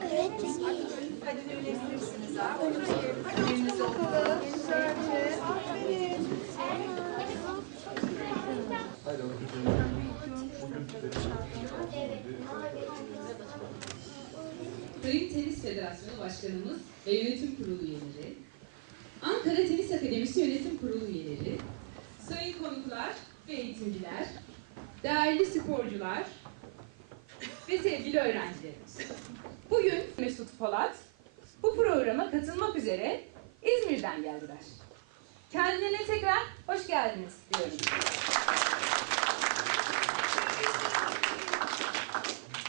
Öğretmenim. Hadi dönüştürsünüz ha. Elinizi okula. Güzelce. Aferin. Sayın Tenis Federasyonu Başkanımız ve Yönetim Kurulu üyeleri, Ankara Tenis Akademisi Yönetim Kurulu üyeleri, sayın konuklar ve eğitimciler, değerli sporcular ve sevgili öğrencilerimiz. Bugün Mesut Polat bu programa katılmak üzere İzmir'den geldiler. Kendilerine tekrar hoş geldiniz diyorum.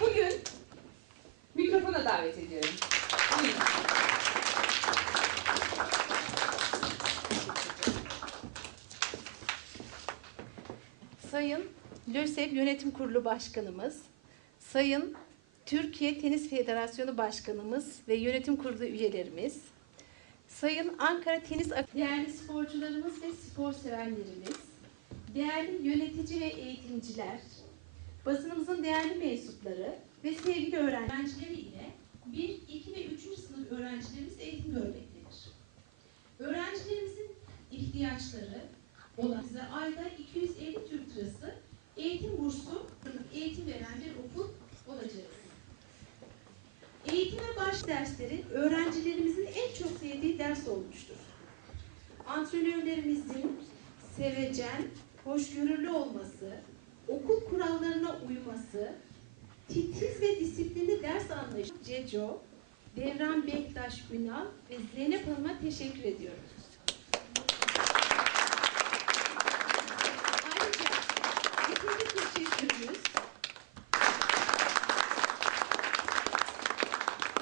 Bugün mikrofona davet ediyorum. Buyurun. Sayın LÖSEV Yönetim Kurulu Başkanımız, Sayın Türkiye Tenis Federasyonu Başkanımız ve Yönetim Kurulu üyelerimiz, Sayın Ankara Tenis Ak- değerli sporcularımız ve spor severlerimiz, değerli yönetici ve eğitimciler, basınımızın değerli mensupları ve sevgili öğrencileriyle 1, 2 ve 3. sınıf öğrencilerimiz eğitim görmektedir. Öğrencilerimizin ihtiyaçları olan size ayda 250 Türk lirası eğitim bursu eğitim veren bir okul. Eğitime baş dersleri öğrencilerimizin en çok sevdiği ders olmuştur. Antrenörlerimizin sevecen, hoşgörülü olması, okul kurallarına uyması, titiz ve disiplinli ders anlayışı Ceco, Devran Bektaş Ünal ve Zeynep Hanım'a teşekkür ediyorum. Ayrıca ikinci teşekkürümüz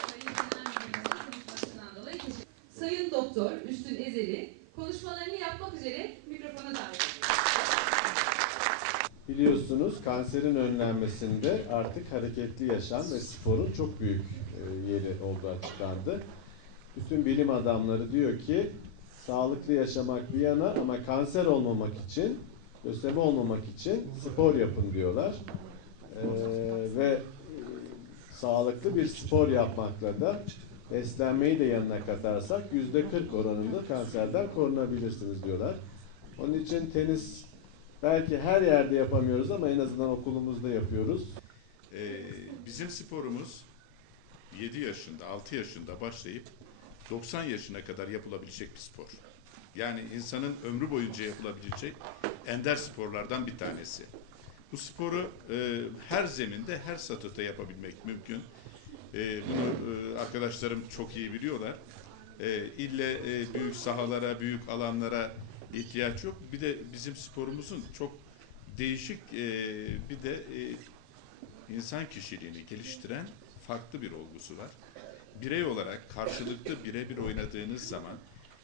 Sayın Genel Müdürümüzün konuşmasından dolayı teşekkür Sayın Doktor Üstün Ezeli konuşmalarını yapmak üzere mikrofona davet ediyorum. Biliyorsunuz kanserin önlenmesinde artık hareketli yaşam ve sporun çok büyük e, yeri olduğu açıklandı. Bütün bilim adamları diyor ki sağlıklı yaşamak bir yana ama kanser olmamak için, lösemi olmamak için spor yapın diyorlar. E, ve e, sağlıklı bir spor yapmakla da beslenmeyi de yanına katarsak yüzde 40 oranında kanserden korunabilirsiniz diyorlar. Onun için tenis belki her yerde yapamıyoruz ama en azından okulumuzda yapıyoruz. Ee, bizim sporumuz 7 yaşında, 6 yaşında başlayıp 90 yaşına kadar yapılabilecek bir spor. Yani insanın ömrü boyunca yapılabilecek ender sporlardan bir tanesi. Bu sporu e, her zeminde, her statüde yapabilmek mümkün. E, bunu e, arkadaşlarım çok iyi biliyorlar. E, ille e, büyük sahalara, büyük alanlara ihtiyaç yok. Bir de bizim sporumuzun çok değişik e, bir de e, insan kişiliğini geliştiren farklı bir olgusu var. Birey olarak karşılıklı birebir oynadığınız zaman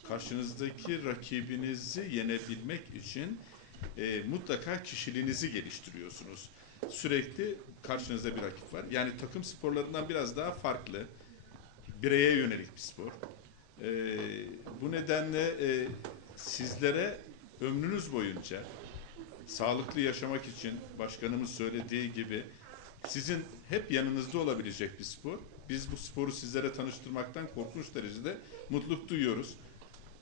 karşınızdaki rakibinizi yenebilmek için e, mutlaka kişiliğinizi geliştiriyorsunuz. Sürekli karşınızda bir rakip var. Yani takım sporlarından biraz daha farklı. Bireye yönelik bir spor. E, bu nedenle e, sizlere ömrünüz boyunca sağlıklı yaşamak için başkanımız söylediği gibi sizin hep yanınızda olabilecek bir spor. Biz bu sporu sizlere tanıştırmaktan korkunç derecede mutluluk duyuyoruz.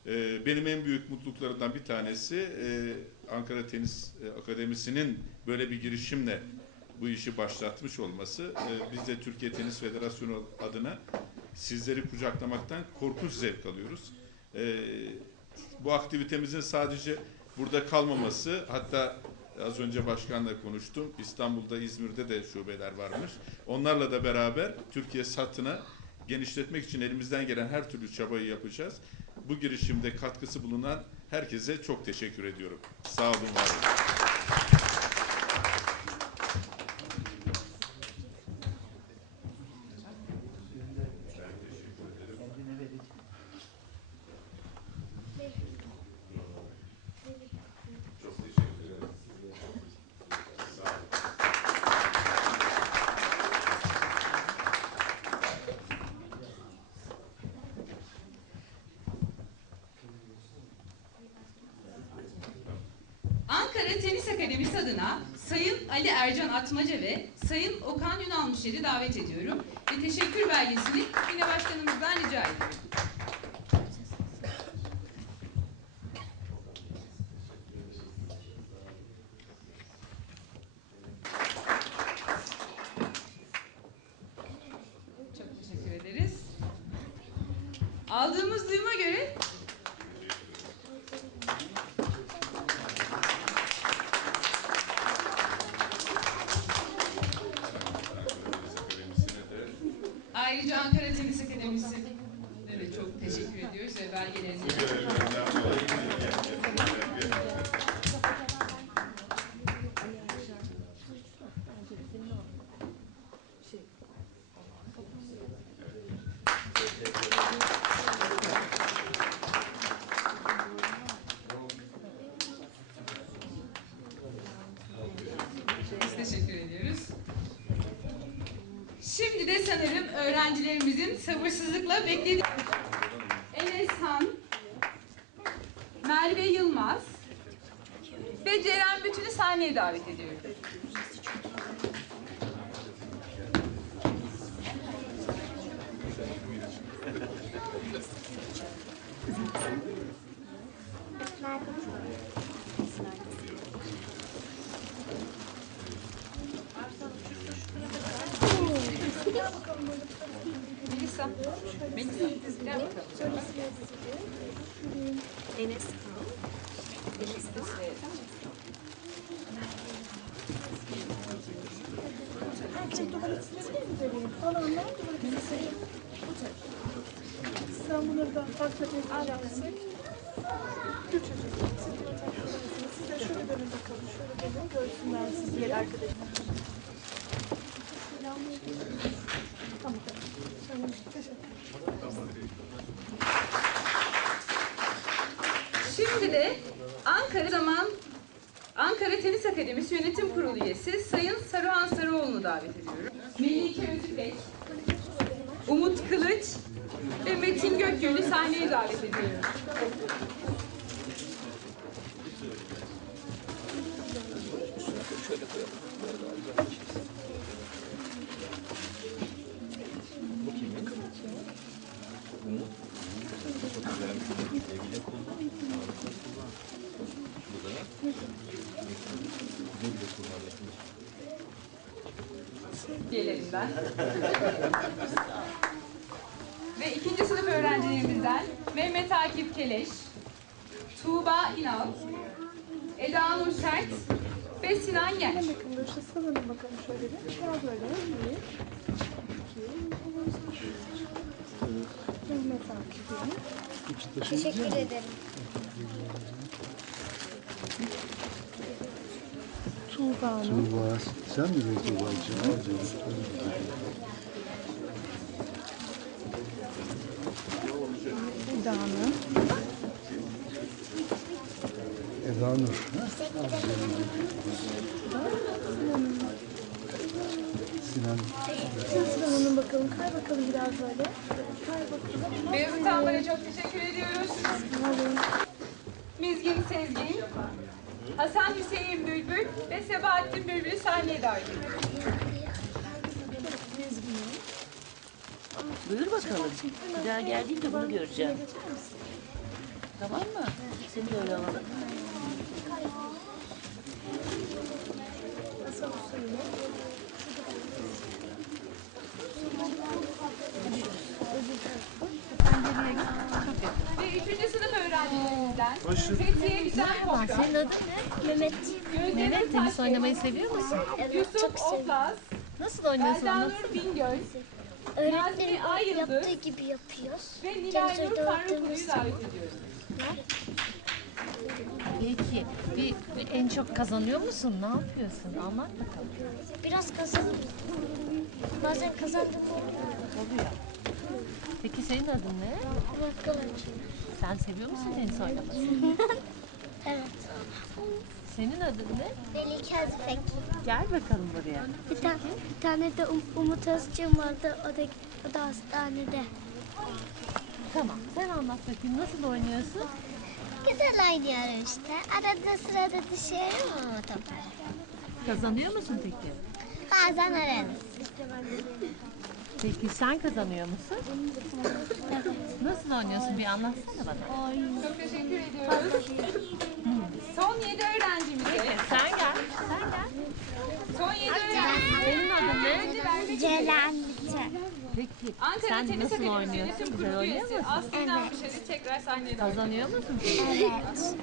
Ee, benim en büyük mutluluklarından bir tanesi e, Ankara Tenis e, Akademisi'nin böyle bir girişimle bu işi başlatmış olması. Ee, biz de Türkiye Tenis Federasyonu adına sizleri kucaklamaktan korkunç zevk alıyoruz. Ee, bu aktivitemizin sadece burada kalmaması hatta az önce başkanla konuştum. İstanbul'da, İzmir'de de şubeler varmış. Onlarla da beraber Türkiye satına genişletmek için elimizden gelen her türlü çabayı yapacağız. Bu girişimde katkısı bulunan herkese çok teşekkür ediyorum. Sağ olun, var olun. Tenis Akademisi adına Sayın Ali Ercan Atmaca ve Sayın Okan Ünalmışer'i davet ediyorum. Ve teşekkür belgesini yine başkanımızdan rica ediyorum. Aldığımız duyuma sabırsızlıkla beklediği Enes Han, Merve Yılmaz ve Ceren Bütün'ü sahneye davet ediyorum. back of the Diğerlerinden. Ve ikinci sınıf öğrencilerimizden Mehmet Akif Keleş, Tuğba İnal, Eda Nur Sert ve Sinan şu sallanın bakalım şöyle bir. Biraz böyle. Mehmet Akif. Teşekkür ederim. Tuğba Hanım. Tuğba, sen mi be Tuğba'cığım? Al canım. Eda Hanım. Eda Nur. ha? Sinan. Sinan Hanım bakalım. Kay bakalım biraz böyle. Kay bakalım. Beyazıt Ambar'a çok teşekkür ediyoruz. Sağ olun. Mizgin Sezgin, Hasan Hüseyin Bülbül ve Sebahattin Bülbül'ü sahneye davet. Buyur bakalım. Bir daha geldiğinde bunu göreceğim. Tamam mı? Seni de öyle alalım. Ve üçüncü öğrencilerimizden Fethiye Güzel Toprak, Senin adın ne? Mehmet. Gözde'nin Tenis oynamayı seviyor musun? Evet, Yusuf çok seviyorum. Oplaz, Nasıl oynuyorsun? Elda. Nur Bingöl Öğretmenim yaptığı gibi yapıyoruz. ve Nilay Nur Tanrıkulu'yu davet ediyoruz. Peki bir, bir en çok kazanıyor musun? Ne yapıyorsun? Anlat bakalım. Biraz kazanırım. Bazen kazandım oluyor. Peki senin adın ne? Murat Kılıç. Sen seviyor musun tenis oynamayı? Evet. Senin adın ne? Melike Azifek. Gel bakalım buraya. Bir, tane bir tane de Um- Umut Özcüm vardı. O da, o da hastanede. Tamam. Sen anlat bakayım nasıl oynuyorsun? güzel oynuyorum işte. Arada sırada düşüyorum ama topa. Kazanıyor musun peki? Bazen ararız. Peki sen kazanıyor musun? Nasıl oynuyorsun bir anlatsana bana. Çok teşekkür ediyoruz. Son 7 öğrencimize. Sen gel. Sen gel. Son 7 öğrencimize. Senin adın ne? Ceren. Peki Ankara sen Tenis nasıl oynuyorsun? Yönetim Güzel Kurulu oynuyor üyesi musun? Aslı Namşar'ı tekrar sahneye davet Kazanıyor musun? Evet.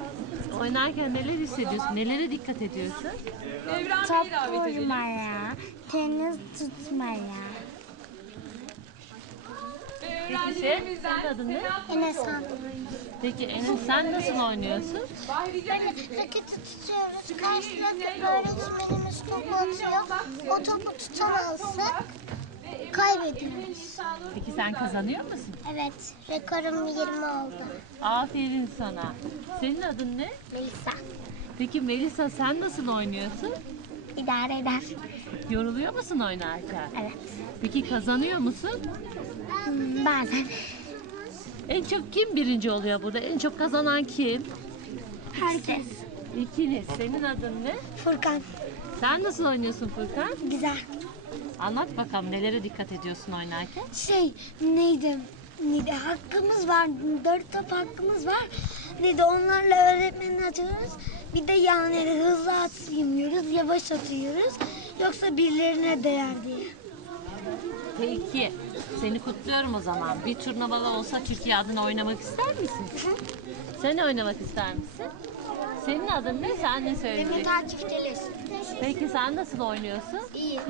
Oynarken neler hissediyorsun? Nelere dikkat ediyorsun? Top davet edelim. vurmaya, tenis tutmaya. Ve senin öğrencilerimizden adın ne? Enes. Peki Enes sen nasıl oynuyorsun? Özipek. Raketi tutuyoruz. Karşıdaki öğretmenimiz topu atıyor. O topu tutamazsak kaybediyoruz. Peki sen kazanıyor musun? Evet, rekorum 20 oldu. Aferin sana. Senin adın ne? Melisa. Peki Melisa sen nasıl oynuyorsun? İdare eder. Yoruluyor musun oynarken? Evet. Peki kazanıyor musun? Hmm, bazen. En çok kim birinci oluyor burada? En çok kazanan kim? Herkes. İkiniz. Senin adın ne? Furkan. Sen nasıl oynuyorsun Furkan? Güzel. Anlat bakalım nelere dikkat ediyorsun oynarken? Şey neydi? Neydi? Hakkımız var. Dört top hakkımız var. Neydi? Onlarla öğretmeni atıyoruz. Bir de yani hızlı atmıyoruz. Yavaş atıyoruz. Yoksa birilerine değer diye. Peki. Seni kutluyorum o zaman. Bir turnuvada olsa Türkiye adına oynamak ister misin? Sen oynamak ister misin? Senin adın ne? Sen ne söyleyeceksin? takipçiler. Peki sen nasıl oynuyorsun? İyi.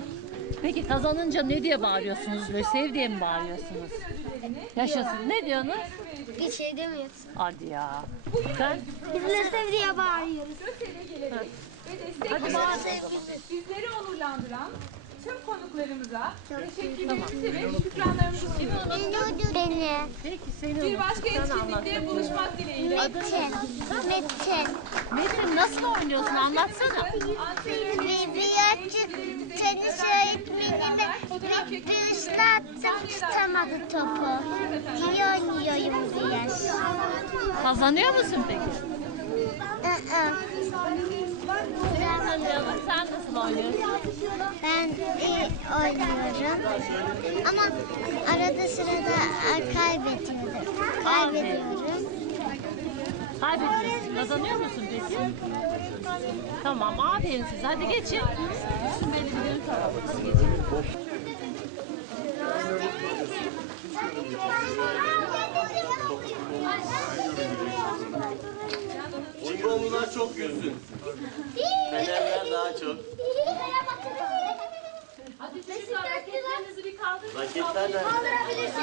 Peki kazanınca ne diye bağırıyorsunuz? Böyle sev diye mi bağırıyorsunuz? Yaşasın. Ne diyorsunuz? Bir şey demiyoruz. Hadi ya. Sen? Biz de sev diye bağırıyoruz. Köşede gelerek ve destek bizleri onurlandıran tüm konuklarımıza teşekkürlerimizi ve şükranlarımızı. Beni. Peki seni Bir başka etkinlikte buluşmak dileğiyle. Metin. Metin. Metin nasıl oynuyorsun? Anlatsana. Bir tenis öğretmenini bir, bir ıslattım tutamadı topu. İyi oynuyorum diye. Kazanıyor musun peki? Iı. Kazanıyorum. Sen nasıl oynuyorsun? Ben iyi oynuyorum. Ama arada sırada kaybediyorum. Kaybediyorum. Kaybediyorsun. Kazanıyor musun peki? Tamam. Aferin size. Hadi geçin. Üstün belli bir alalım. Hadi geçin. Çok gülsün. Fenerler daha çok. Hadi çocuklar raketlerinizi bir kaldırın. Raketler de Kaldırabilirsin.